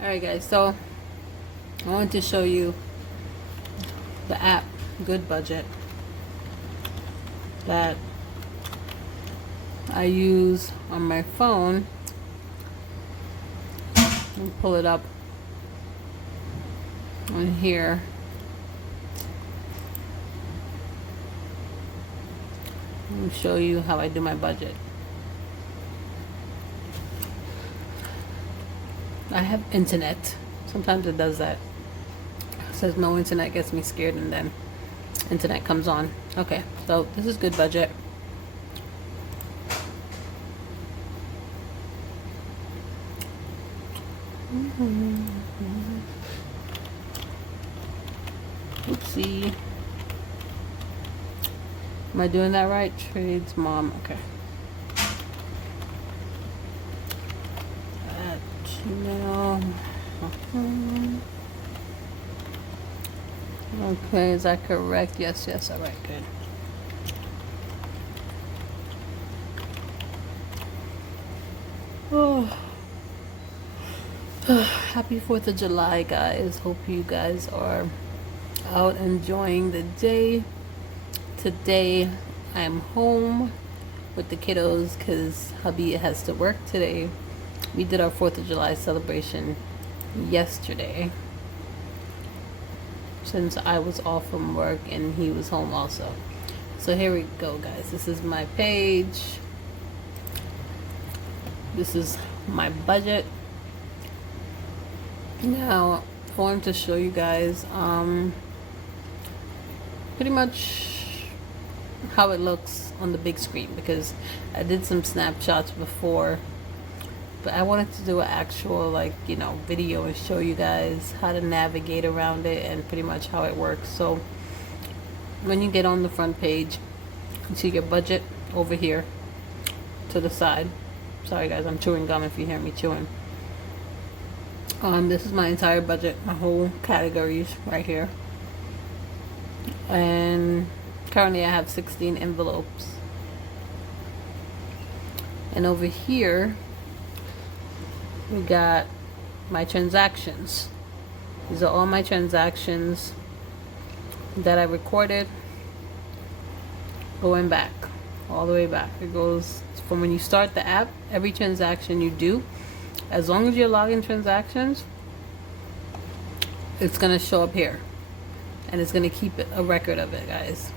Alright guys, so I wanted to show you the app Goodbudget that I use on my phone. Let me pull it up on here. Let me show you how I do my budget. I have internet. Sometimes it does that. It says no internet, gets me scared, and then internet comes on. Okay, so this is Goodbudget. Oopsie. Am I doing that right? Trades mom. Okay. No. Okay, is that correct? Yes, yes. All right, good. Oh. Happy 4th of July, guys. Hope you guys are out enjoying the day. Today, I'm home with the kiddos because hubby has to work today. We did our 4th of July celebration yesterday, since I was off from work and he was home also. So here we go, guys. This is my page. This is my budget. Now, I wanted to show you guys pretty much how it looks on the big screen, because I did some snapshots before, but I wanted to do an actual video and show you guys how to navigate around it and pretty much how it works. So when you get on the front page, you see your budget over here to the side. Sorry guys, I'm chewing gum if you hear me chewing. This is my entire budget, my whole categories right here. And currently I have 16 envelopes. And over here we got my transactions. These are all my transactions that I recorded going back, all the way back. It goes from when you start the app. Every transaction you do, as long as you're logging transactions, it's gonna show up here, and it's gonna keep a record of it, guys.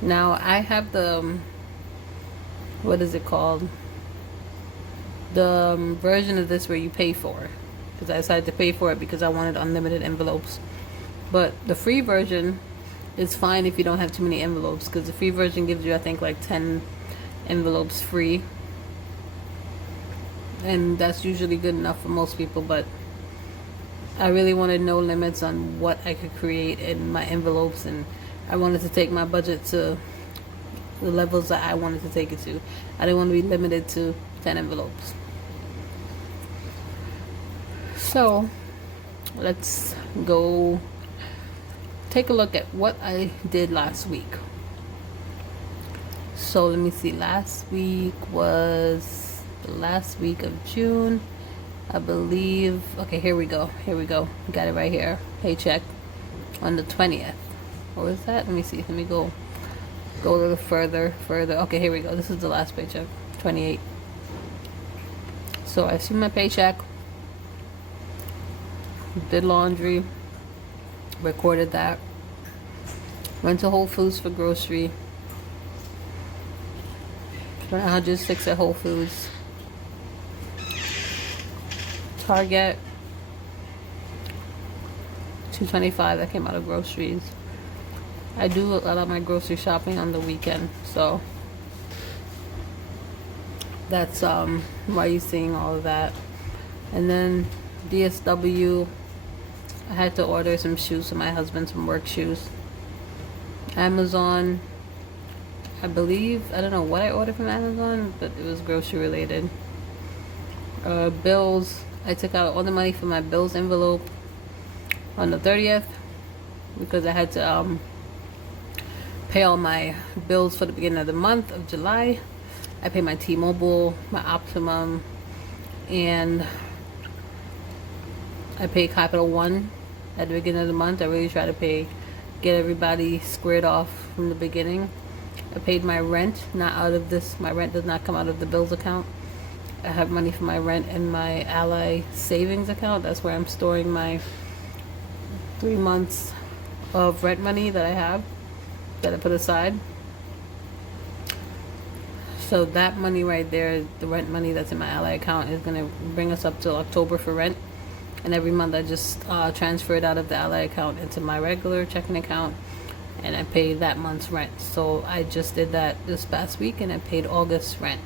Now I have the, what is it called, the version of this where you pay for it, because I decided to pay for it because I wanted unlimited envelopes. But the free version is fine if you don't have too many envelopes, because the free version gives you, I think, like 10 envelopes free, and that's usually good enough for most people. But I really wanted no limits on what I could create in my envelopes, and I wanted to take my budget to the levels that I wanted to take it to. I didn't want to be limited to 10 envelopes. So let's go take a look at what I did last week. So let me see, last week was the last week of June, I believe. Okay, here we go. Got it right here. Paycheck on the 20th. What was that? Let me see. Let me go a little further. Okay, here we go. This is the last paycheck, 28. So I see my paycheck, did laundry, recorded that, went to Whole Foods for grocery, spent 106 at Whole Foods. Target, 225, that came out of groceries. I do a lot of my grocery shopping on the weekend, so that's why you're seeing all of that. And then DSW, I had to order some shoes for my husband, some work shoes. Amazon, I believe, I don't know what I ordered from Amazon, but it was grocery related. Bills, I took out all the money from my bills envelope on the 30th because I had to pay all my bills for the beginning of the month of July. I pay my T-Mobile, my Optimum, and I pay Capital One at the beginning of the month. I really try to get everybody squared off from the beginning. I paid my rent, not out of this. My rent does not come out of the bills account. I have money for my rent in my Ally savings account. That's where I'm storing my 3 months of rent money that I have, that I put aside. So that money right there, the rent money that's in my Ally account, is going to bring us up till October for rent. And every month I just transfer it out of the Ally account into my regular checking account, and I pay that month's rent. So I just did that this past week, and I paid August rent.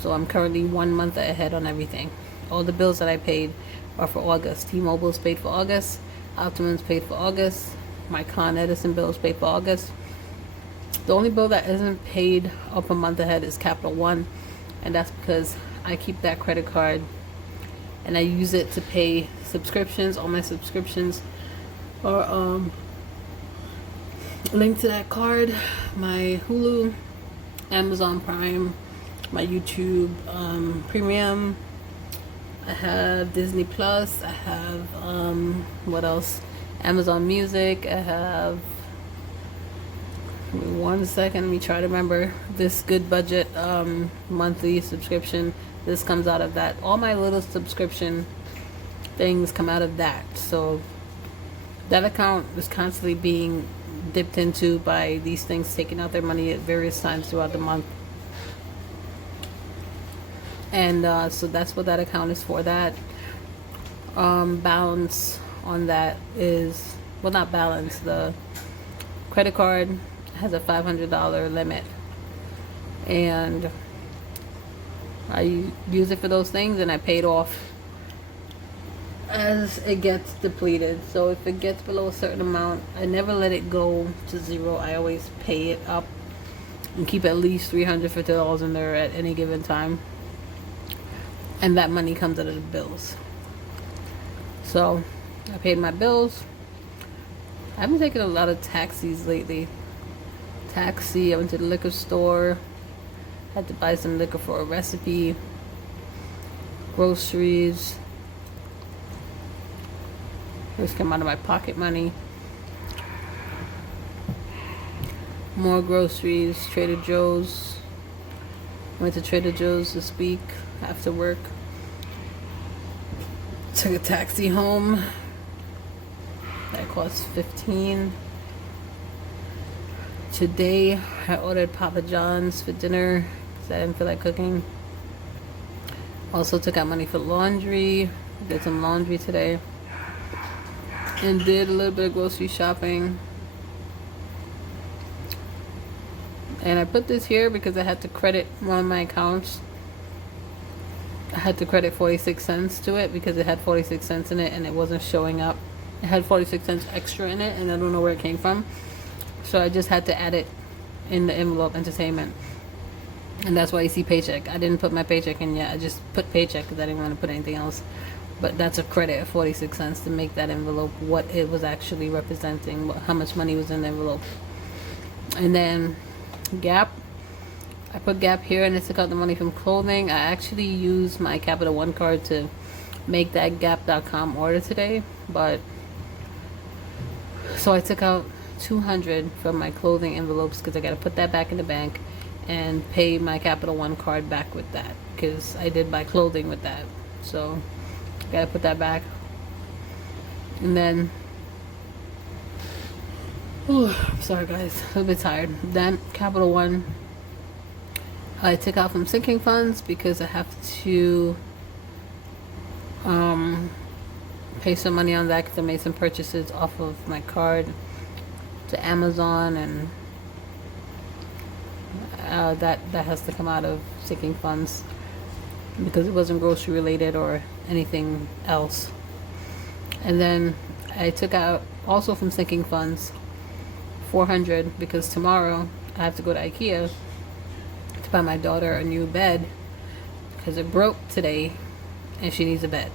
So I'm currently 1 month ahead on everything. All the bills that I paid are for August. T-Mobile's paid for August. Optimum's paid for August. My Con Edison bill is paid for August. The only bill that isn't paid up a month ahead is Capital One, and that's because I keep that credit card and I use it to pay subscriptions. All my subscriptions are linked to that card. My Hulu, Amazon Prime, my YouTube Premium. I have Disney Plus. I have what else? Amazon Music. I have, give me 1 second, let me try to remember, this Goodbudget monthly subscription. This comes out of that. All my little subscription things come out of that. So that account is constantly being dipped into by these things taking out their money at various times throughout the month. And so that's what that account is for. That balance on that is, well, not balance, the credit card has a $500 limit, and I use it for those things, and I paid off as it gets depleted. So if it gets below a certain amount, I never let it go to zero. I always pay it up and keep at least $350 in there at any given time, and that money comes out of the bills. So I paid my bills. I've been taking a lot of taxis lately. I went to the liquor store, had to buy some liquor for a recipe, groceries. This came out of my pocket money. More groceries, Trader Joe's. Went to Trader Joe's this week after work. Took a taxi home. That cost $15. Today I ordered Papa John's for dinner because I didn't feel like cooking. Also took out money for laundry. Did some laundry today. And did a little bit of grocery shopping. And I put this here because I had to credit one of my accounts. I had to credit 46 cents to it because it had 46 cents in it and it wasn't showing up. It had 46 cents extra in it and I don't know where it came from. So I just had to add it in the envelope, entertainment. And that's why you see paycheck. I didn't put my paycheck in yet. I just put paycheck because I didn't want to put anything else. But that's a credit of 46 cents to make that envelope what it was actually representing, how much money was in the envelope. And then Gap. I put Gap here and I took out the money from clothing. I actually used my Capital One card to make that Gap.com order today. But so I took out $200 from my clothing envelopes because I got to put that back in the bank and pay my Capital One card back with that because I did buy clothing with that. So I got to put that back. And then I'm sorry guys, a little bit tired. Then Capital One I took out from sinking funds because I have to pay some money on that because I made some purchases off of my card to Amazon, and that has to come out of sinking funds because it wasn't grocery related or anything else. And then I took out also from sinking funds $400 because tomorrow I have to go to IKEA to buy my daughter a new bed because it broke today and she needs a bed.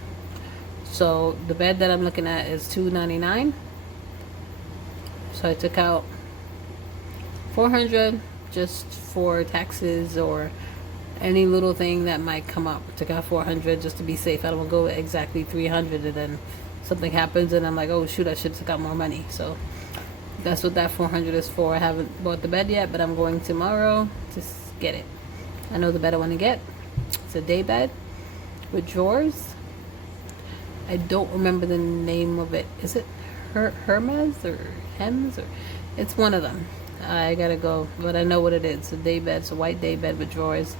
So the bed that I'm looking at is $299. So I took out $400 just for taxes or any little thing that might come up. I took out $400 just to be safe. I don't go exactly $300 and then something happens and I'm like, oh shoot, I should have got more money. So that's what that 400 is for. I haven't bought the bed yet, but I'm going tomorrow to get it. I know the bed I want to get. It's a day bed with drawers. I don't remember the name of it. Is it Hermes or Hems? Or it's one of them. I gotta go, but I know what it is. It's a day bed. It's a white day bed with drawers,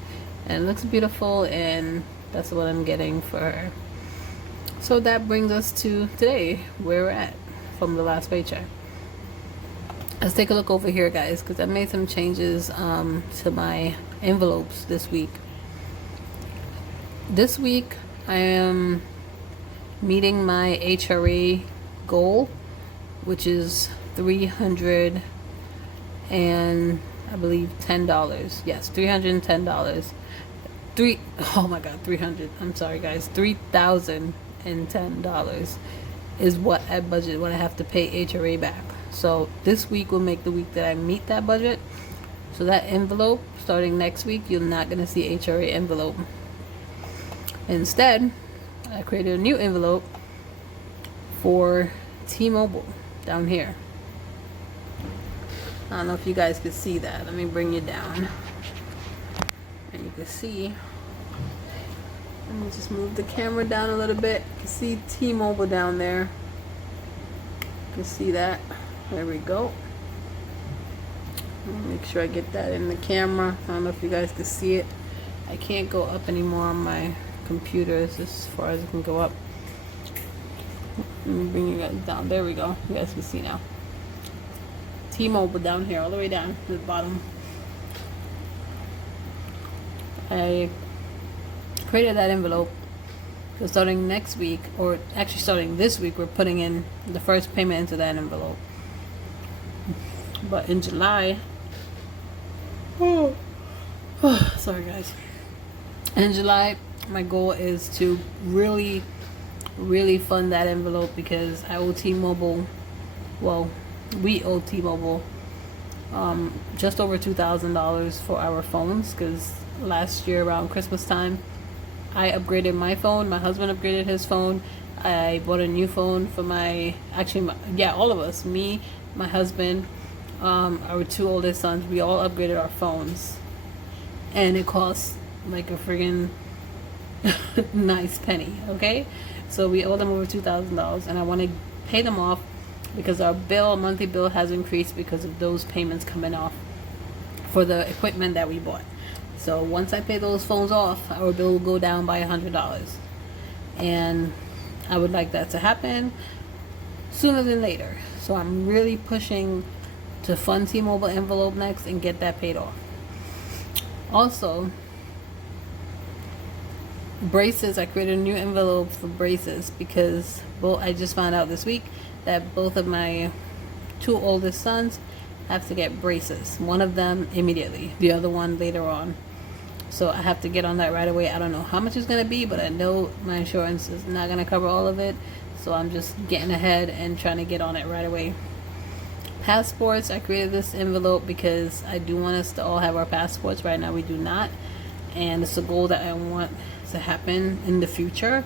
and it looks beautiful, and that's what I'm getting for her. So that brings us to today, where we're at from the last paycheck. Let's take a look over here, guys, because I made some changes to my envelopes this week. This week I am meeting my HRA goal, which is $300 and I believe $10. Yes, $310. Oh my god, 300. I'm sorry, guys. $3,010 is what I budget, what I have to pay HRA back. So this week will make the week that I meet that budget. So that envelope, starting next week, you're not going to see HRA envelope. Instead, I created a new envelope for T-Mobile down here. I don't know if you guys can see that. Let me bring you down. And you can see, let me just move the camera down a little bit. You can see T-Mobile down there. You can see that. There we go. Make sure I get that in the camera. I don't know if you guys can see it. I can't go up anymore on my computer. It's just as far as I can go up. Let me bring you guys down. There we go. You guys can see now. T-Mobile down here, all the way down to the bottom. I created that envelope. So starting next week, or actually starting this week, we're putting in the first payment into that envelope. But in July, sorry guys. In July, my goal is to really fund that envelope, because I owe T-Mobile, well, we owe T-Mobile just over $2,000 for our phones, because last year around Christmas time, I upgraded my phone, my husband upgraded his phone, I bought a new phone for all of us, me, my husband, our two oldest sons, we all upgraded our phones, and it cost like a friggin' nice penny. Okay, so we owe them over $2,000, and I want to pay them off because our monthly bill has increased because of those payments coming off for the equipment that we bought. So once I pay those phones off, our bill will go down by $100, and I would like that to happen sooner than later. So I'm really pushing to fund T-Mobile envelope next and get that paid off. Also, braces. I created a new envelope for braces because I just found out this week that both of my two oldest sons have to get braces. One of them immediately, the other one later on. So I have to get on that right away. I don't know how much it's going to be, but I know my insurance is not going to cover all of it. So I'm just getting ahead and trying to get on it right away. Passports. I created this envelope because I do want us to all have our passports. Right now we do not. And it's a goal that I want to happen in the future.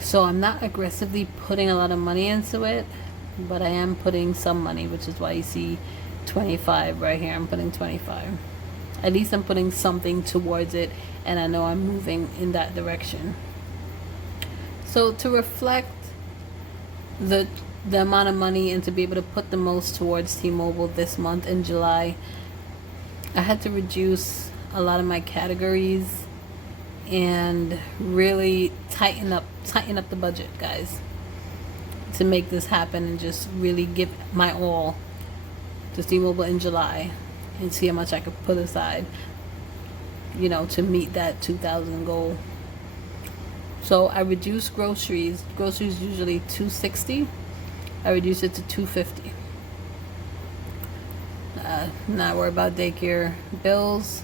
So I'm not aggressively putting a lot of money into it, but I am putting some money, which is why you see 25 right here. I'm putting 25. At least I'm putting something towards it, and I know I'm moving in that direction. So to reflect the amount of money and to be able to put the most towards T-Mobile this month in July, I had to reduce a lot of my categories and really tighten up the budget, guys, to make this happen and just really give my all to T-Mobile in July and see how much I could put aside, to meet that 2,000 goal. So I reduced groceries. Groceries usually $260. I reduced it to $250. Not worry about daycare. Bills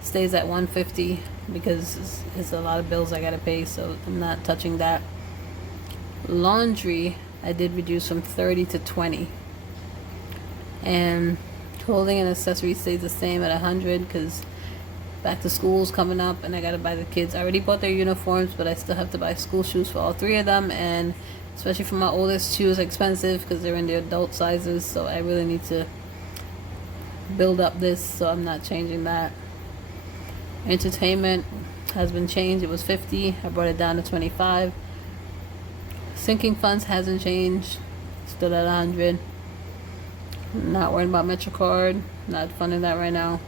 stays at $150 because it's a lot of bills I gotta pay, so I'm not touching that. Laundry I did reduce from $30 to $20, and clothing and accessories stays the same at $100 because Back to school's coming up, and I gotta buy the kids. I already bought their uniforms, but I still have to buy school shoes for all three of them, and especially for my oldest, shoes are expensive because they're in the adult sizes, so I really need to build up this, so I'm not changing that. Entertainment has been changed. It was 50. I brought it down to 25. Sinking funds hasn't changed. Still at 100. Not worrying about MetroCard. Not funding that right now.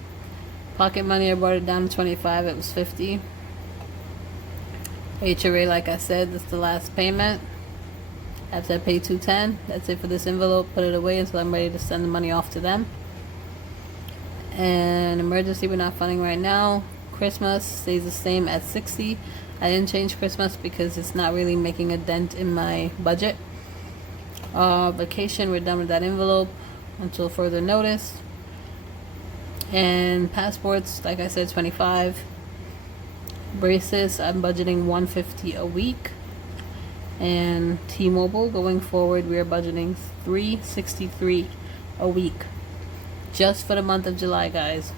Pocket money, I brought it down to 25. It was 50. HRA, like I said, that's the last payment. After I pay 210, that's it for this envelope. Put it away until I'm ready to send the money off to them. And emergency, we're not funding right now. Christmas stays the same at 60. I didn't change Christmas because it's not really making a dent in my budget. Vacation, we're done with that envelope until further notice. And passports, like I said, 25. Braces, I'm budgeting 150 a week. And T-Mobile, going forward, we are budgeting 363 a week. Just for the month of July, guys.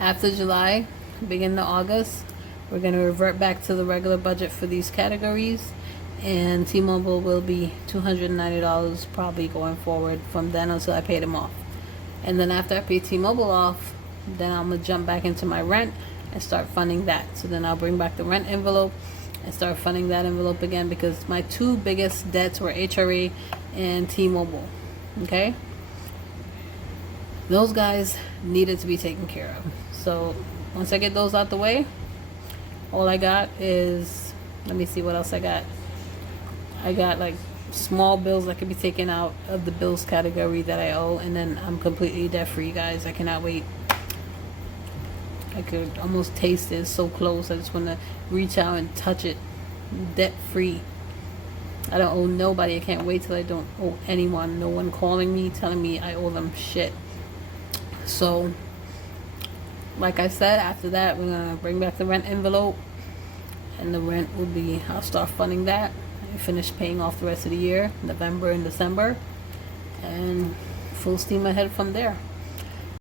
After July, beginning of August, we're going to revert back to the regular budget for these categories. And T-Mobile will be $290 probably going forward from then until I pay them off. And then after I pay T-Mobile off, then I'm going to jump back into my rent and start funding that. So then I'll bring back the rent envelope and start funding that envelope again, because my two biggest debts were HRA and T-Mobile. Okay? Those guys needed to be taken care of. So once I get those out the way, all I got is, let me see what else I got. I got like small bills that can be taken out of the bills category that I owe, and then I'm completely debt free, guys. I cannot wait. I could almost taste it. It's so close. I just want to reach out and touch it. Debt free. I don't owe nobody. I can't wait till I don't owe anyone. No one calling me telling me I owe them shit. So like I said, after that we're gonna bring back the rent envelope, and the rent will be, I'll start funding that. Finish paying off the rest of the year, November and December, and full steam ahead from there.